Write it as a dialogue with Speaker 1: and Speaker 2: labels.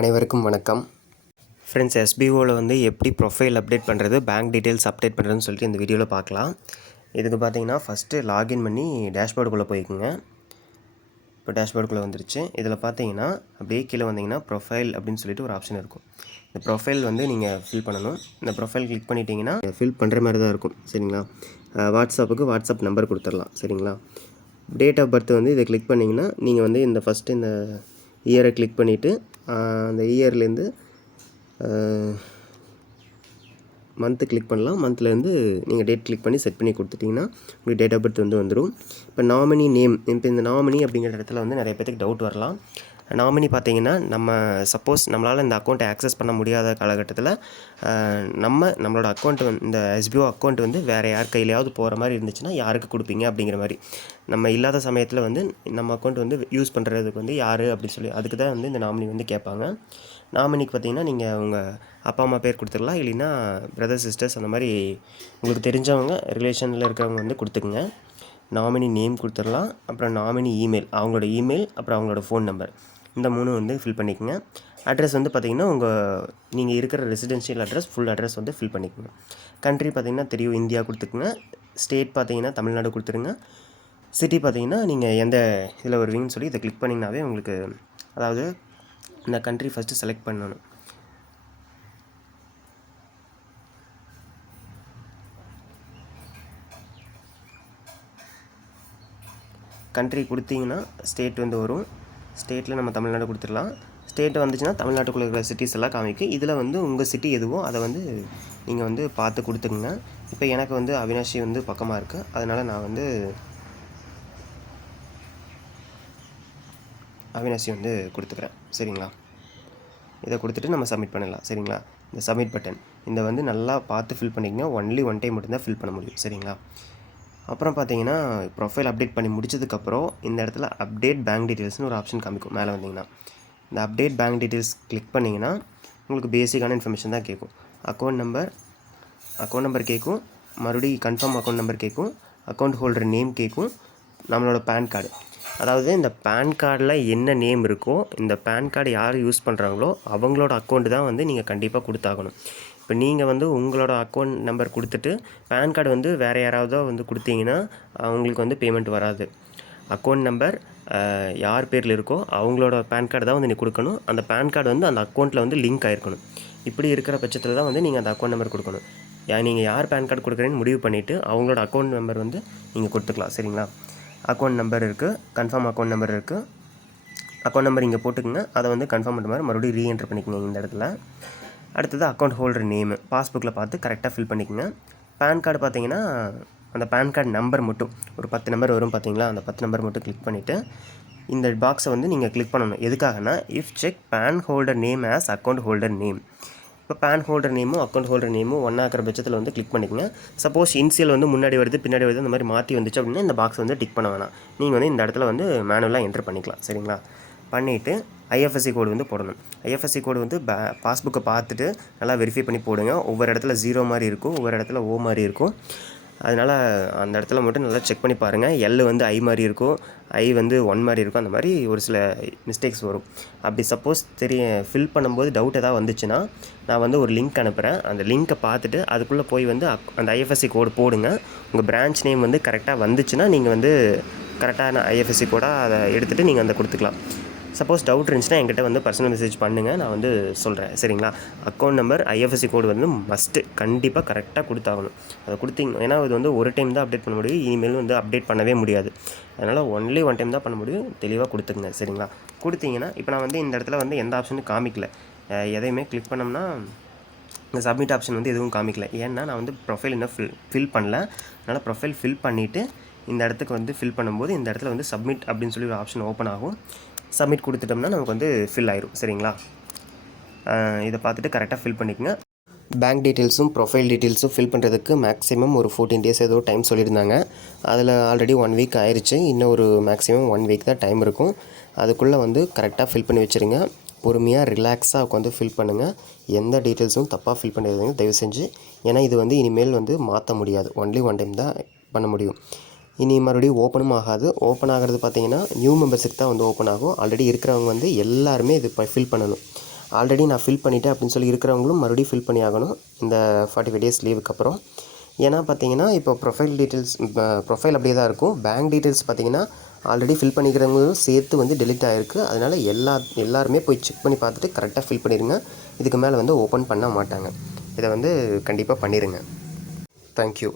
Speaker 1: அனைவருக்கும் வணக்கம். ஃப்ரெண்ட்ஸ் எஸ்பிஓவில் வந்து எப்படி ப்ரொஃபைல் அப்டேட் பண்ணுறது பேங்க் டீட்டெயில்ஸ் அப்டேட் பண்ணுறதுன்னு சொல்லிட்டு இந்த வீடியோவில் பார்க்கலாம். இதுக்கு பார்த்தீங்கன்னா ஃபஸ்ட்டு லாகின் பண்ணி டேஷ்போர்டுக்குள்ளே போய்க்குங்க. இப்போ டேஷ்போர்டுக்குள்ளே வந்துருச்சு. இதில் பார்த்தீங்கன்னா அப்படியே கீழே வந்தீங்கன்னா ப்ரொஃபைல் அப்படின்னு சொல்லிட்டு ஒரு ஆப்ஷன் இருக்கும். இந்த ப்ரொஃபைல் வந்து நீங்கள் ஃபில் பண்ணணும். இந்த ப்ரொஃபைல் கிளிக் பண்ணிட்டீங்கன்னா ஃபில் பண்ணுற மாதிரி தான் இருக்கும். சரிங்களா? வாட்ஸ்அப்புக்கு வாட்ஸ்அப் நம்பர் கொடுத்துடலாம். சரிங்களா? டேட் ஆஃப் பர்த் வந்து இதை கிளிக் பண்ணிங்கன்னா நீங்கள் வந்து இந்த ஃபஸ்ட்டு இந்த இயரை கிளிக் பண்ணிவிட்டு அந்த இயர்லேருந்து மந்த்து கிளிக் பண்ணலாம். மந்த்லேருந்து நீங்கள் டேட் கிளிக் பண்ணி செட் பண்ணி கொடுத்துட்டிங்கன்னா உங்களுக்கு டேட் ஆஃப் பர்த் வந்து வந்துடும் இப்போ நாமினி நேம் இப்போ இந்த நாமினி அப்படிங்கிற இடத்துல வந்து நிறைய பேத்துக்கு டவுட் வரலாம். நாமினி பார்த்தீங்கன்னா நம்ம சப்போஸ் நம்மளால் இந்த அக்கௌண்ட்டை ஆக்சஸ் பண்ண முடியாத காலகட்டத்தில் நம்ம நம்மளோட அக்கௌண்ட் வந்து இந்த எஸ்பிஓ அக்கௌண்ட் வந்து வேறு யார் கையிலையாவது போகிற மாதிரி இருந்துச்சுன்னா யாருக்கு கொடுப்பீங்க அப்படிங்கிற மாதிரி. நம்ம இல்லாத சமயத்தில் வந்து நம்ம அக்கௌண்ட் வந்து யூஸ் பண்ணுறதுக்கு வந்து யார் அப்படின்னு சொல்லி அதுக்கு தான் வந்து இந்த நாமினி வந்து கேட்பாங்க. நாமினிக்கு பார்த்தீங்கன்னா நீங்கள் உங்கள் அப்பா அம்மா பேர் கொடுத்துக்கலாம் இல்லைன்னா பிரதர் சிஸ்டர்ஸ் அந்த மாதிரி உங்களுக்கு தெரிஞ்சவங்க ரிலேஷனில் இருக்கிறவங்க வந்து கொடுத்துக்குங்க. நாமினி நேம் கொடுத்துடலாம். அப்புறம் நாமினி இமெயில் அவங்களோட இமெயில் அப்புறம் அவங்களோட ஃபோன் நம்பர் இந்த மூணு வந்து ஃபில் பண்ணிக்கோங்க. அட்ரஸ் வந்து பார்த்திங்கன்னா உங்கள் நீங்கள் இருக்கிற ரெசிடென்ஷியல் அட்ரஸ் ஃபுல் அட்ரஸ் வந்து ஃபில் பண்ணிக்கோங்க. கண்ட்ரி பார்த்திங்கன்னா தெரியும் இந்தியா கொடுத்துக்குங்க. ஸ்டேட் பார்த்தீங்கன்னா தமிழ்நாடு கொடுத்துருங்க. சிட்டி பார்த்தீங்கன்னா நீங்கள் எந்த இதில் வருவீங்கன்னு சொல்லி இதை கிளிக் பண்ணிங்கனாவே உங்களுக்கு அதாவது இந்த கண்ட்ரி ஃபஸ்ட்டு செலக்ட் பண்ணணும். கண்ட்ரி கொடுத்தீங்கன்னா ஸ்டேட் வந்து வரும். ஸ்டேட்டில் நம்ம தமிழ்நாடு கொடுத்துடலாம். ஸ்டேட் வந்துச்சுன்னா தமிழ்நாட்டுக்குள்ளே இருக்கிற சிட்டிஸ் எல்லாம் காமிக்கும் இதில் வந்து உங்கள் சிட்டி எதுவோ அதை வந்து நீங்கள் வந்து பார்த்து கொடுத்துக்குங்க இப்போ எனக்கு வந்து அவினாஷி வந்து பக்கமாக இருக்குது அதனால் நான் வந்து அவினாசி வந்து கொடுத்துக்கிறேன். சரிங்களா? இதை கொடுத்துட்டு நம்ம சப்மிட் பண்ணிடலாம். சரிங்களா? இந்த சப்மிட் பட்டன் இந்த வந்து நல்லா பார்த்து ஃபில் பண்ணிங்கன்னா ஒன்லி ஒன் டைம் மட்டும்தான் ஃபில் பண்ண முடியும். சரிங்களா? அப்புறம் பார்த்தீங்கன்னா ப்ரொஃபைல் அப்டேட் பண்ணி முடிச்சதுக்கப்புறம் இந்த இடத்துல அப்டேட் பேங்க் டீட்டெயில்ஸ்னு ஒரு ஆப்ஷன் காமிக்கும். மேலே வந்தீங்கன்னா. இந்த அப்டேட் பேங்க் டீட்டெயில்ஸ் கிளிக் பண்ணிங்கன்னா உங்களுக்கு பேசிக்கான இன்ஃபர்மேஷன் தான் கேட்கும். அக்கௌண்ட் நம்பர் அக்கௌண்ட் நம்பர் கேட்கும். மறுபடியும் கன்ஃபார்ம் அக்கௌண்ட் நம்பர் கேட்கும். அக்கௌண்ட் ஹோல்டர் நேம் கேட்கும். நம்மளோட பேன் கார்டு அதாவது இந்த பேன் கார்டில் என்ன நேம் இருக்கோ இந்த பேன் கார்டு யார் யூஸ் பண்ணுறாங்களோ அவங்களோட அக்கௌண்ட்டு தான் வந்து நீங்கள் கண்டிப்பாக கொடுத்தாகணும். இப்போ நீங்கள் வந்து உங்களோட அக்கௌண்ட் நம்பர் கொடுத்துட்டு பேன் கார்டு வந்து வேறு யாராவதோ வந்து கொடுத்தீங்கன்னா அவங்களுக்கு வந்து பேமெண்ட் வராது. அக்கௌண்ட் நம்பர் யார் பேரில் இருக்கோ அவங்களோட பேன் கார்டு தான் வந்து நீ கொடுக்கணும். அந்த பேன் கார்டு வந்து அந்த அக்கௌண்ட்டில் வந்து லிங்க் ஆகிருக்கணும் இப்படி இருக்கிற பட்சத்தில் தான் வந்து நீங்கள் அந்த அக்கௌண்ட் நம்பர் கொடுக்கணும். யா நீங்கள் யார் பேன் கார்டு கொடுக்குறேன்னு முடிவு பண்ணிவிட்டு அவங்களோட அக்கௌண்ட் நம்பர் வந்து நீங்கள் கொடுத்துக்கலாம் சரிங்களா? அக்கௌண்ட் நம்பர் இருக்குது கன்ஃபார்ம் அக்கௌண்ட் நம்பர் இருக்குது அக்கௌண்ட் நம்பர் இங்கே போட்டுக்கோங்க அதை வந்து கன்ஃபார்ம் பண்ணுற மாதிரி மறுபடியும் ரீஎன்ட்ரு பண்ணிக்கோங்க இந்த இடத்துல. அடுத்தது அக்கௌண்ட் ஹோல்டர் நேமு பாஸ்புக்கில் பார்த்து கரெக்டாக ஃபில் பண்ணிக்கோங்க. பேன் கார்டு பார்த்தீங்கன்னா அந்த பேன் கார்டு நம்பர் மட்டும் ஒரு பத்து நம்பர் வரும் பார்த்தீங்களா? அந்த பத்து நம்பர் மட்டும் கிளிக் பண்ணிவிட்டு இந்த பாக்ஸை வந்து நீங்கள் கிளிக் பண்ணணும். எதுக்காகனா if check PAN holder name as account holder name இப்போ பேன் ஹோல்டர் நேமும் அக்கௌண்ட் ஹோல்டர் நேமும் ஒன்றா இருக்கிற பட்சத்தில் வந்து கிளிக் பண்ணிக்கங்க. சப்போஸ் இன்சியல் வந்து முன்னாடி வருது பின்னாடி வருது இந்த மாதிரி மாற்றி வந்துச்சு அப்படின்னா இந்த பாக்ஸ் வந்து டிக் பண்ண வேணாம். நீங்கள் வந்து இந்த இடத்துல வந்து மேனுவலாக என்ட்ரு பண்ணிக்கலாம். சரிங்களா? பண்ணிவிட்டு ஐஎஃப்எஸ்சி கோடு வந்து போடணும். ஐஎஃப்எஸ்சி கோடு வந்து பே பாஸ்புக்கை பார்த்துட்டு நல்லா வெரிஃபை பண்ணி போடுங்க. ஒவ்வொரு இடத்துல ஜீரோ மாதிரி இருக்கும் ஒவ்வொரு இடத்துல ஓ மாதிரி இருக்கும். அதனால் அந்த இடத்துல மட்டும் நல்லா செக் பண்ணி பாருங்கள் எல் வந்து ஐ மாதிரி இருக்கும் ஐ வந்து ஒன் மாதிரி இருக்கும். அந்த மாதிரி ஒரு சில மிஸ்டேக்ஸ் வரும். அப்படி சப்போஸ் தெரிய ஃபில் பண்ணும்போது டவுட் எதாவது வந்துச்சுன்னா நான் வந்து ஒரு லிங்க் அனுப்புகிறேன் அந்த லிங்க்கை பார்த்துட்டு அதுக்குள்ளே போய் வந்து அக்- அந்த ஐஎஃப்எஸ்சி கோடு போடுங்க. உங்கள் பிரான்ச் நேம் வந்து கரெக்டாக வந்துச்சுன்னா நீங்கள் வந்து கரெக்டான ஐஎஃப்எஸ்சி கோடாக அதை எடுத்துகிட்டு நீங்கள் அந்த கொடுத்துக்கலாம். சப்போஸ் டவுட் இருந்துச்சுன்னா என்கிட்ட வந்து பர்சனல் மெசேஜ் பண்ணுங்கள் நான் வந்து சொல்கிறேன் சரிங்களா? அக்கௌண்ட் நம்பர் ஐஎஃப்எஸ்சி கோடு வந்து மஸ்ட்டு கண்டிப்பாக கரெக்டாக கொடுத்தாகணும். அதை கொடுத்தீங்க ஏன்னா இது வந்து ஒரு டைம் தான் அப்டேட் பண்ண முடியும். இனிமேல் வந்து அப்டேட் பண்ணவே முடியாது. அதனால் ஒன்லி ஒன் டைம் தான் பண்ண முடியும். தெளிவாக கொடுத்துங்க சரிங்களா? கொடுத்தீங்கன்னா இப்போ நான் வந்து இந்த இடத்துல வந்து எந்த ஆப்ஷனும் காமிக்கல. எதையுமே கிளிக் பண்ணோம்னா இந்த சப்மிட் ஆப்ஷன் வந்து எதுவும் காமிக்கல. ஏன்னா நான் வந்து ப்ரொஃபைல் இன்னும் ஃபில் ஃபில் பண்ணல. அதனால் ப்ரொஃபைல் ஃபில் பண்ணிவிட்டு இந்த இடத்துக்கு வந்து ஃபில் பண்ணும்போது இந்த இடத்துல வந்து சப்மிட் அப்படின்னு சொல்லி ஒரு ஆப்ஷன் ஓப்பன் ஆகும். சப்மிட் கொடுத்துட்டோம்னா நமக்கு வந்து ஃபில் ஆயிரும். சரிங்களா? இதை பார்த்துட்டு கரெக்டாக ஃபில் பண்ணிக்கங்க. பேங்க் டீட்டெயில்ஸும் ப்ரொஃபைல் டீட்டெயில்ஸும் ஃபில் பண்ணுறதுக்கு மேக்ஸிமம் ஒரு ஃபோர்டீன் டேஸ் ஏதோ டைம் சொல்லியிருந்தாங்க. அதில் ஆல்ரெடி ஒன் வீக் ஆயிடுச்சு இன்னும் ஒரு மேக்ஸிமம் ஒன் வீக் தான் டைம் இருக்கும். அதுக்குள்ளே வந்து கரெக்டாக ஃபில் பண்ணி வச்சுருங்க. பொறுமையாக ரிலாக்ஸாக உட்காந்து ஃபில் பண்ணுங்கள் எந்த டீட்டெயில்ஸும் தப்பாக ஃபில் பண்ணிடுறதுங்க தயவு செஞ்சு. ஏன்னா இது வந்து இனிமேல் வந்து மாற்ற முடியாது. ஒன்லி ஒன் டைம் தான் பண்ண முடியும். இனி மறுபடியும் ஓப்பனும் ஆகாது. ஓப்பன் ஆகிறது பார்த்தீங்கன்னா நியூ மெம்பர்ஸுக்கு தான் வந்து ஓப்பன் ஆகும். ஆல்ரெடி இருக்கிறவங்க வந்து எல்லாருமே இது ஃபில் பண்ணணும். ஆல்ரெடி நான் ஃபில் பண்ணிட்டேன் அப்படின்னு சொல்லி இருக்கிறவங்களும் மறுபடியும் ஃபில் பண்ணி ஆகணும். இந்த ஃபார்ட்டி ஃபைவ் டேஸ் லீவுக்கு அப்புறம். ஏன்னா பார்த்தீங்கன்னா இப்போ ப்ரொஃபைல் டீட்டெயில்ஸ் ப்ரொஃபைல் அப்படியே தான் இருக்கும். பேங்க் டீட்டெயில்ஸ் பார்த்தீங்கன்னா ஆல்ரெடி ஃபில் பண்ணிக்கிறவங்களும் சேர்த்து வந்து டெலிட் ஆகிருக்கு அதனால் எல்லா எல்லாருமே போய் செக் பண்ணி பார்த்துட்டு கரெக்டாக ஃபில் பண்ணிடுங்க இதுக்கு மேலே வந்து ஓப்பன் பண்ண மாட்டாங்க. இதை வந்து கண்டிப்பாக பண்ணிடுங்க தேங்க்யூ